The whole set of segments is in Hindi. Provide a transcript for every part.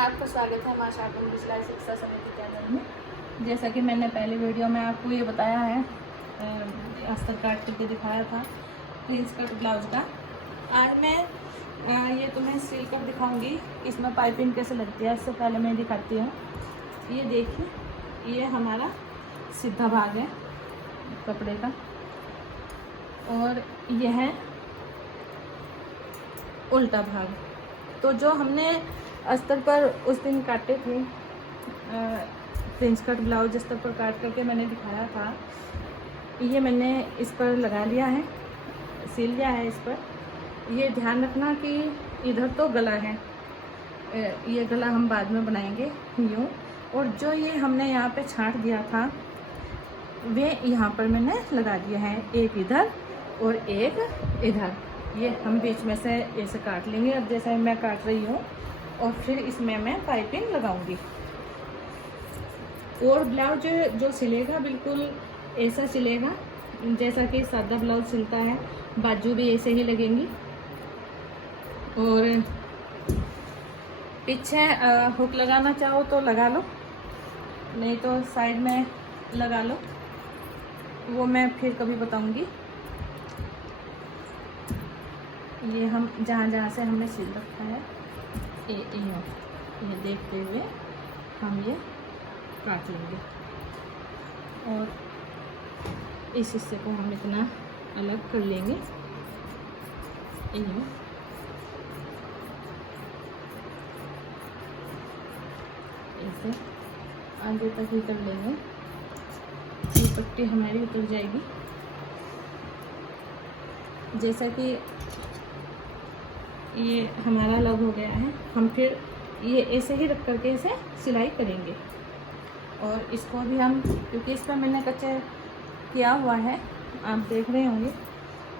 आपका स्वागत है माशा सिलाई शिक्षा समिति चैनल में। जैसा कि मैंने पहले वीडियो में आपको ये बताया है, अस्तर काट करके दिखाया था प्रिंस कट ब्लाउज का। आज मैं ये तुम्हें सिल कर दिखाऊंगी, इसमें पाइपिंग कैसे लगती है। इससे पहले मैं दिखाती हूँ। ये देखिए, ये हमारा सीधा भाग है कपड़े का और यह है उल्टा भाग। तो जो हमने अस्तर पर उस दिन काटे थे प्रिंस कट ब्लाउज, अस्तर पर काट करके मैंने दिखाया था, ये मैंने इस पर लगा लिया है, सिल लिया है इस पर। ये ध्यान रखना कि इधर तो गला है, ये गला हम बाद में बनाएंगे यूँ। और जो ये हमने यहाँ पे छांट दिया था वे यहाँ पर मैंने लगा दिया है, एक इधर और एक इधर। ये हम बीच में से ऐसे काट लेंगे, अब जैसा मैं काट रही हूँ, और फिर इसमें मैं पाइपिंग लगाऊंगी। और ब्लाउज जो सिलेगा बिल्कुल ऐसा सिलेगा जैसा कि सादा ब्लाउज सिलता है। बाजू भी ऐसे ही लगेंगी और पीछे हुक लगाना चाहो तो लगा लो, नहीं तो साइड में लगा लो, वो मैं फिर कभी बताऊंगी। ये हम जहाँ से हमने सिल रखा है ये देखते हुए हम ये काट लेंगे और इस हिस्से को हम इतना अलग कर लेंगे। ऐसे आगे तक ही कर लेंगे, ये पट्टी हमारी उतर जाएगी। जैसा कि ये हमारा अलग हो गया है, हम फिर ये ऐसे ही रख करके इसे सिलाई करेंगे। और इसको भी हम, क्योंकि इस पर मैंने कच्चा किया हुआ है, आप देख रहे होंगे,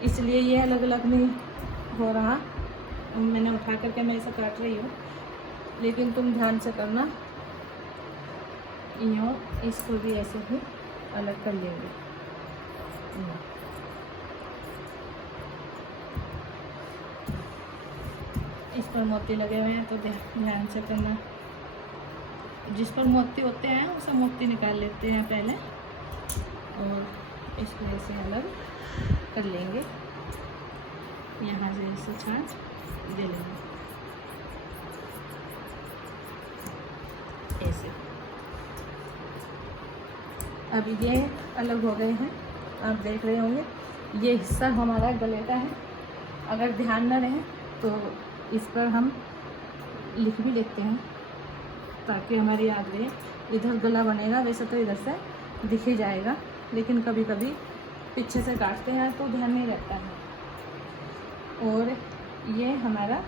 इसलिए ये अलग अलग नहीं हो रहा। मैंने उठा करके मैं ऐसा काट रही हूँ, लेकिन तुम ध्यान से करना। यूँ इसको भी ऐसे ही अलग कर लेंगे। इस पर मोती लगे हुए हैं तो ध्यान से करना। जिस पर मोती होते हैं उसे मोती निकाल लेते हैं पहले और इसको ऐसे अलग कर लेंगे। यहाँ से ऐसे छांट दे लेंगे ऐसे। अब ये अलग हो गए हैं, आप देख रहे होंगे। ये हिस्सा हमारा गले का है, अगर ध्यान न रहे तो इस पर हम लिख भी लेते हैं ताकि हमारी याद रहे। इधर गला बनेगा, वैसे तो इधर से दिख ही जाएगा, लेकिन कभी कभी पीछे से काटते हैं तो ध्यान नहीं रहता है। और ये हमारा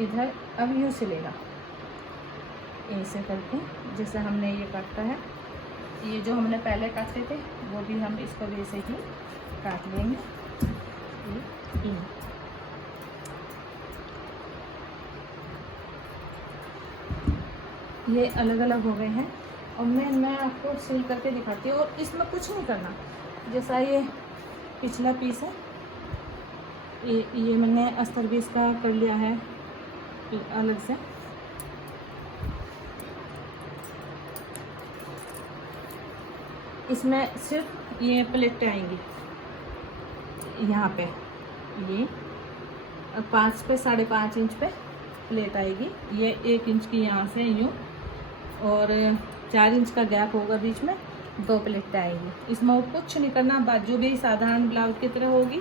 इधर अब यूँ सिलेगा ऐसे करके, जैसे हमने ये काटा है। ये जो हमने पहले काटे थे वो भी हम इसको भी ऐसे ही काट लेंगे। ये अलग अलग हो गए हैं और मैं आपको सिल करके दिखाती हूँ। और इसमें कुछ नहीं करना, जैसा ये पिछला पीस है, ये मैंने अस्तर भी इसका कर लिया है अलग से। इसमें सिर्फ ये प्लेटें आएंगी यहाँ पे, ये 5 पे 5.5 इंच पे प्लेट आएगी। ये 1 इंच की यहाँ से यूँ, और 4 इंच का गैप होगा बीच में, 2 प्लेटें आएगी। इसमें और कुछ नहीं करना। बाजू भी साधारण ब्लाउज की तरह होगी,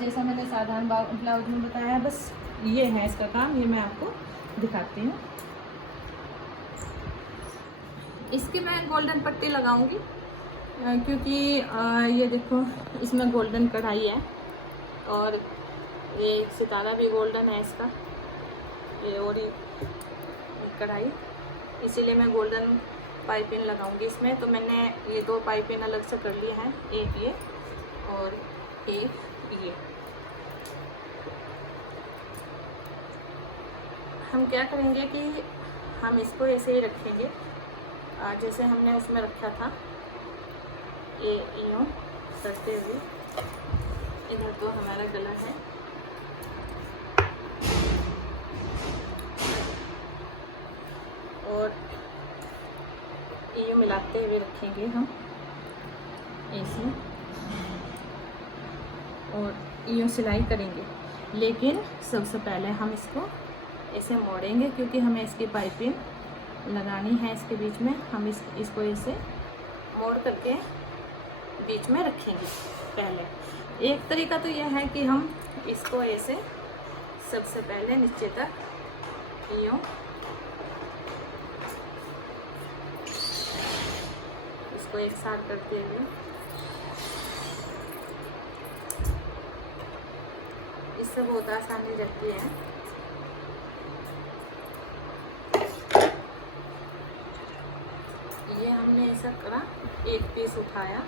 जैसा मैंने साधारण ब्लाउज में बताया। बस ये है इसका काम, ये मैं आपको दिखाती हूँ। इसकी मैं गोल्डन पट्टी लगाऊंगी, क्योंकि ये देखो इसमें गोल्डन कढ़ाई है और ये सितारा भी गोल्डन है इसका, ये और ये कढ़ाई, इसीलिए मैं गोल्डन पाइपिंग लगाऊंगी इसमें। तो मैंने ये 2 पाइपिंग अलग से कर लिए हैं, एक ये और एक ये। हम क्या करेंगे कि हम इसको ऐसे ही रखेंगे जैसे हमने उसमें रखा था, ये यूँ करते हुए। इधर तो हमारा गला है, यूँ मिलाते हुए रखेंगे हम ऐसे, और यूँ सिलाई करेंगे। लेकिन सबसे पहले हम इसको ऐसे मोड़ेंगे, क्योंकि हमें इसकी पाइपिंग लगानी है इसके बीच में। हम इसको ऐसे मोड़ करके बीच में रखेंगे। पहले एक तरीका तो यह है कि हम इसको ऐसे सबसे पहले नीचे तक यूँ इसको एक साथ करते हुए इससे बहुत आसानी रहती है। ये हमने ऐसा करा, एक पीस उठाया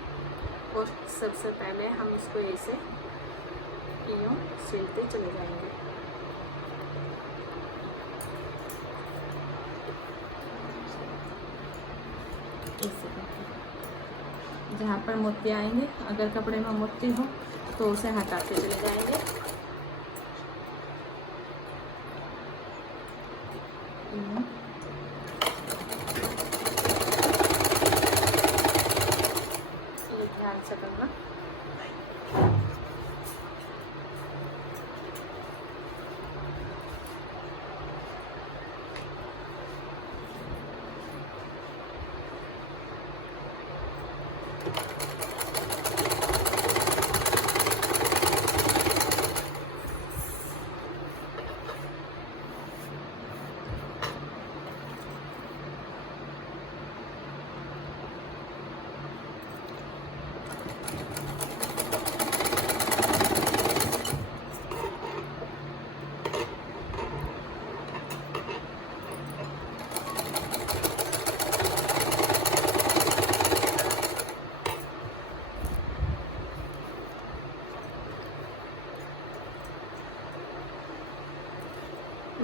और सबसे पहले हम इसको ऐसे यूँ सिलते चले जाएंगे। ऐसे जहाँ पर मोती आएंगे, अगर कपड़े में मोती हो तो उसे हटाते चले जाएंगे। ये ध्यान से करना।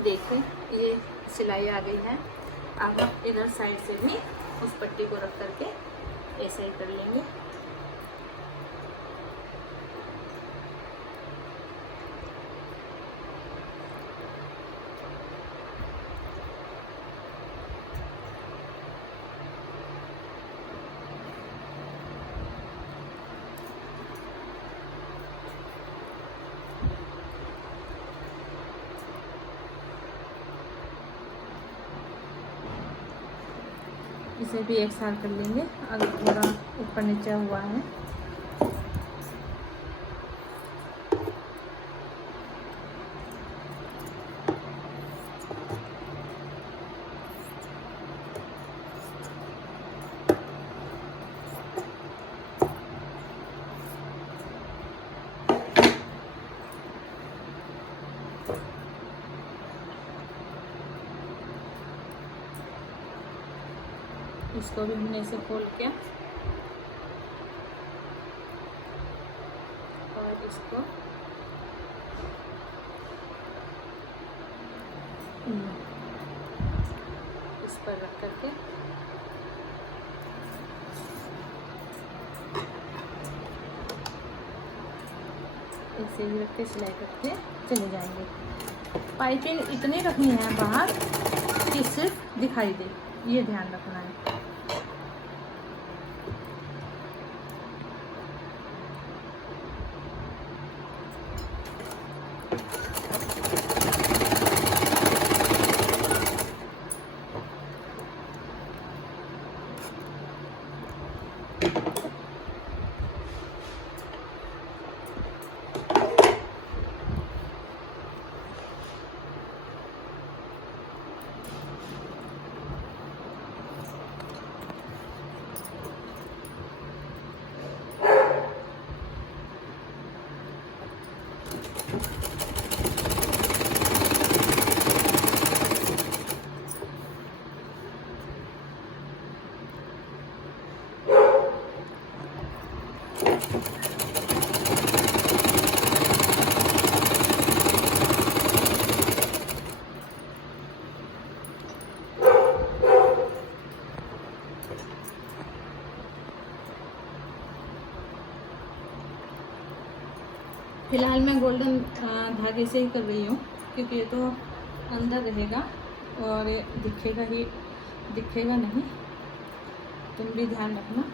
देखें, ये सिलाई आ गई है। अब हम इधर साइड से भी उस पट्टी को रख करके ऐसे ही कर लेंगे। इसे भी एक साथ कर लेंगे, अगर थोड़ा ऊपर नीचे हुआ है। इसको भी हमने ऐसे खोल के और इसको इस पर रख करके ऐसे ही रख के सिलाई करके चले जाएंगे। पाइपिंग इतनी रखनी है बाहर कि सिर्फ दिखाई दे, ये ध्यान रखना है। फिलहाल मैं गोल्डन धागे से ही कर रही हूँ, क्योंकि ये तो अंदर रहेगा और ये दिखेगा नहीं। तुम भी ध्यान रखना,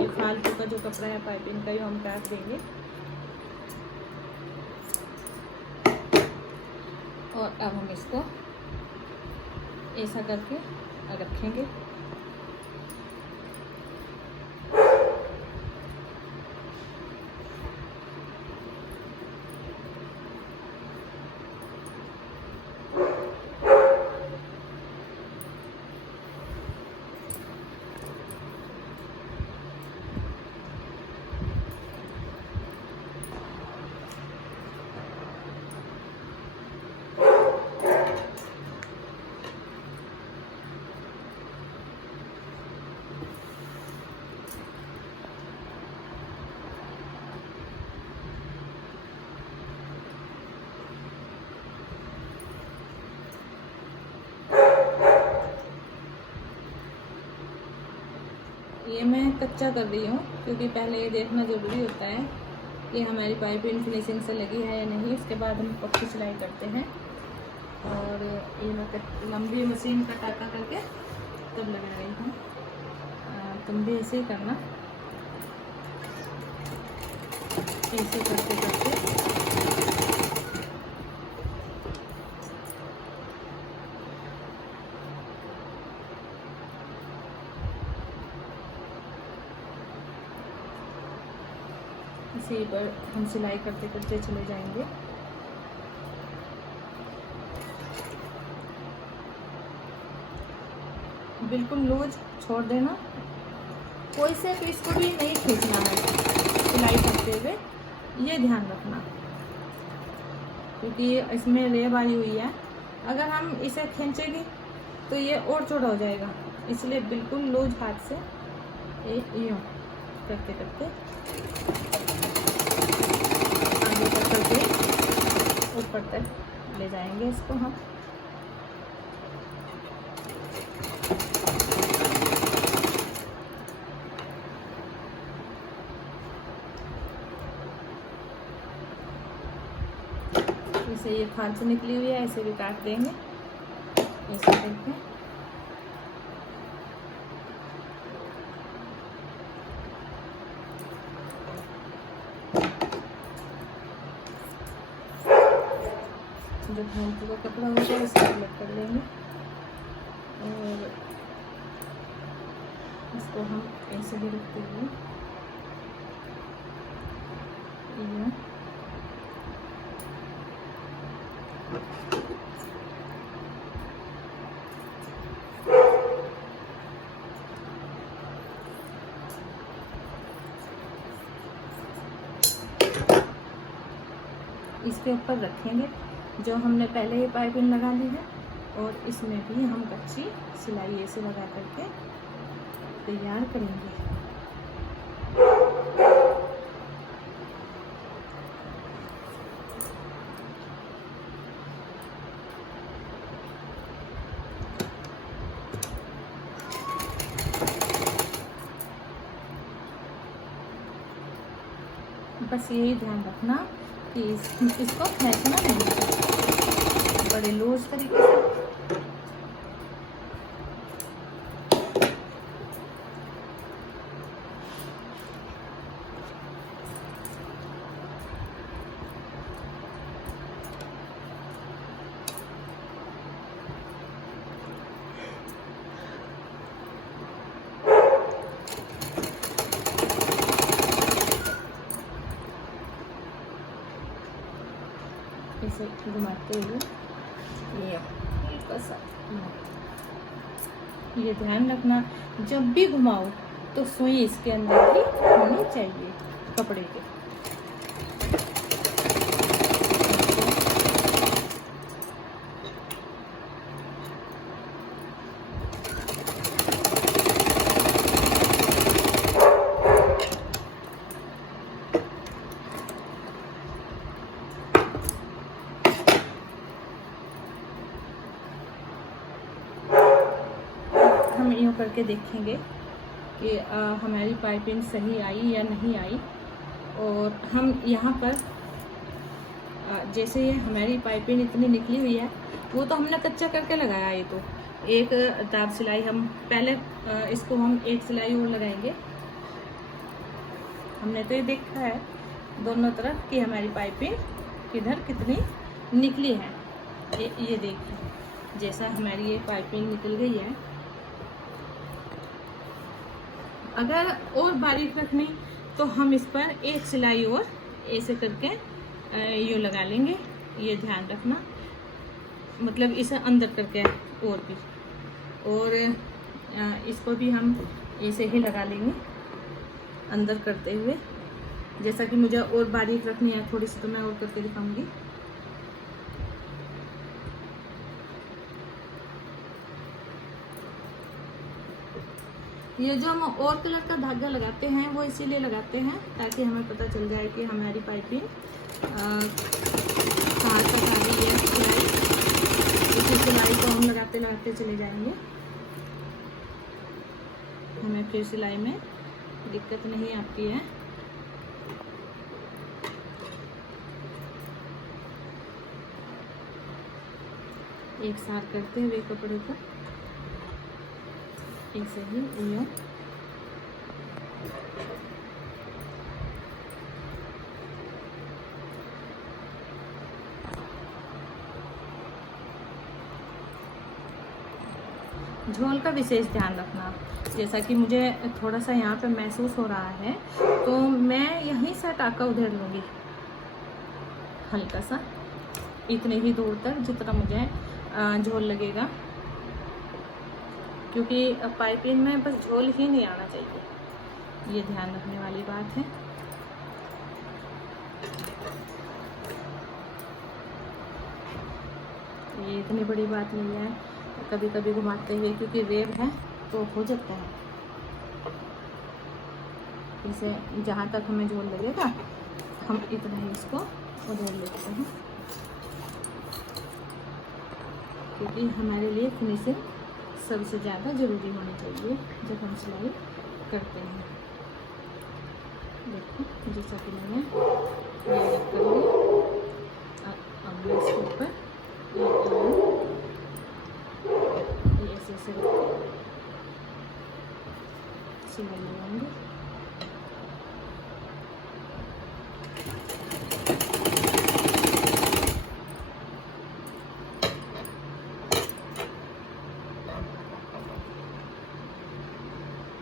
ये फालतू का जो कपड़ा है पाइपिंग का, ये हम काट देंगे। और अब हम इसको ऐसा करके रखेंगे। ये मैं कच्चा कर रही हूँ क्योंकि पहले ये देखना ज़रूरी होता है कि हमारी पाइपिंग फिनिशिंग से लगी है या नहीं। इसके बाद हम पक्की सिलाई करते हैं। और ये मैं लंबी मशीन का टाका करके तब लगा रही हूँ। तुम भी ऐसे ही करना, ऐसे करते करते इसी पर हम सिलाई करते करते चले जाएंगे। बिल्कुल लूज छोड़ देना, कोई से तो इसको भी नहीं खींचना है सिलाई करते हुए, ये ध्यान रखना, क्योंकि इसमें रेब आई हुई है। अगर हम इसे खींचेंगे तो ये और चौड़ा हो जाएगा, इसलिए बिल्कुल लूज हाथ से यूँ करते करते आगे तक करके ऊपर तक ले जाएंगे इसको हम। जैसे ये खांची निकली हुई है, ऐसे भी काट देंगे ऐसे करके। जो फालतू का कपड़ा होगा उसे अलग कर लेंगे और इसको हम ऐसे भी रखते हुए इसके ऊपर रखेंगे जो हमने पहले ही पाइपिंग लगा ली है। और इसमें भी हम कच्ची सिलाई ऐसे लगा करके तैयार करेंगे। बस यही ध्यान रखना कि इसको खींचना नहीं है बड़े लूज तरीके से। इसे घुमाते हुए ये ध्यान रखना, जब भी घुमाओ तो सुई इसके अंदर ही होनी चाहिए कपड़े के। हम यूँ करके देखेंगे कि हमारी पाइपिंग सही आई या नहीं आई। और हम यहाँ पर जैसे ये हमारी पाइपिंग इतनी निकली हुई है, वो तो हमने कच्चा करके लगाया ये तो, एक दाब सिलाई हम पहले इसको हम एक सिलाई और लगाएंगे। हमने तो ये देखा है दोनों तरफ कि हमारी पाइपिंग किधर कितनी निकली है। ये देखिए जैसा हमारी ये पाइपिंग निकल गई है। अगर और बारीक रखनी तो हम इस पर एक सिलाई और ऐसे करके ये लगा लेंगे। ये ध्यान रखना, मतलब इसे अंदर करके और भी, और इसको भी हम ऐसे ही लगा लेंगे अंदर करते हुए। जैसा कि मुझे और बारीक रखनी है थोड़ी सी तो मैं और करके दिखाऊंगी। ये जो हम और कलर का धागा लगाते हैं वो इसीलिए लगाते हैं ताकि हमें पता चल जाए कि हमारी पाइपिंग कहाँ तक आ गई है सिलाई। इसी सिलाई को हम लगाते लगाते चले जाएंगे, हमें फिर सिलाई में दिक्कत नहीं आती है। एक साथ करते हुए कपड़े को ऐसे ही ये झोल का विशेष ध्यान रखना। जैसा कि मुझे थोड़ा सा यहाँ पे महसूस हो रहा है तो मैं यहीं से टाका उधेड़ लूँगी हल्का सा, इतने ही दूर तक जितना मुझे झोल लगेगा, क्योंकि पाइपिंग में बस झोल ही नहीं आना चाहिए। ये ध्यान रखने वाली बात है। ये इतनी बड़ी बात नहीं है, कभी कभी घुमाते हुए क्योंकि रेब है तो हो जाता है। इसे जहाँ तक हमें झोल लगेगा हम इतना ही इसको उधेड़ लेते हैं, क्योंकि हमारे लिए फिनिशिंग सबसे ज़्यादा ज़रूरी होनी चाहिए जब हम सिलाई करते हैं। देखो जैसा कि मैंने ये कर लिया, अब मैं इसके ऊपर ऐसे ऐसे सिलाई लगाऊंगी।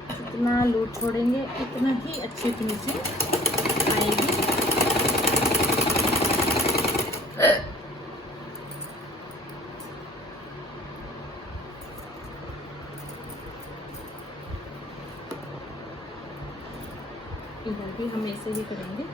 जितना लूट छोड़ेंगे इतना ही अच्छी फिनिशिंग आएगी। इधर भी हम ऐसे ही करेंगे।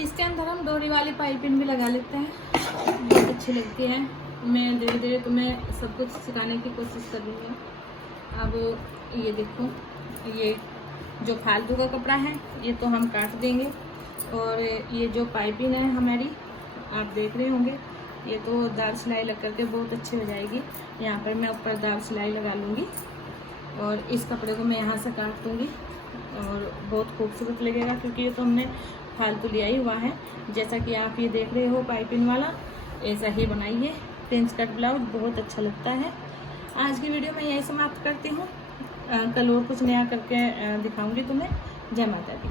इसके अंदर हम डोरी वाली पाइपिंग भी लगा लेते हैं, बहुत अच्छी लगती है। मैं धीरे धीरे तुम्हें सब कुछ सिखाने की कोशिश कर रही हूँ। अब ये देखो, ये जो फालतू का कपड़ा है ये तो हम काट देंगे, और ये जो पाइपिंग है हमारी आप देख रहे होंगे, ये तो दाब सिलाई लग करके बहुत अच्छी हो जाएगी। यहाँ पर मैं ऊपर दाब सिलाई लगा लूँगी और इस कपड़े को मैं यहाँ से काट दूँगी और बहुत खूबसूरत लगेगा, क्योंकि ये तो हमने फालतू लिया ही हुआ है। जैसा कि आप ये देख रहे हो पाइपिंग वाला, ऐसा ही बनाइए। प्रिंस कट ब्लाउज बहुत अच्छा लगता है। आज की वीडियो मैं यही समाप्त करती हूँ। कल और कुछ नया करके दिखाऊंगी तुम्हें। जय माता दी।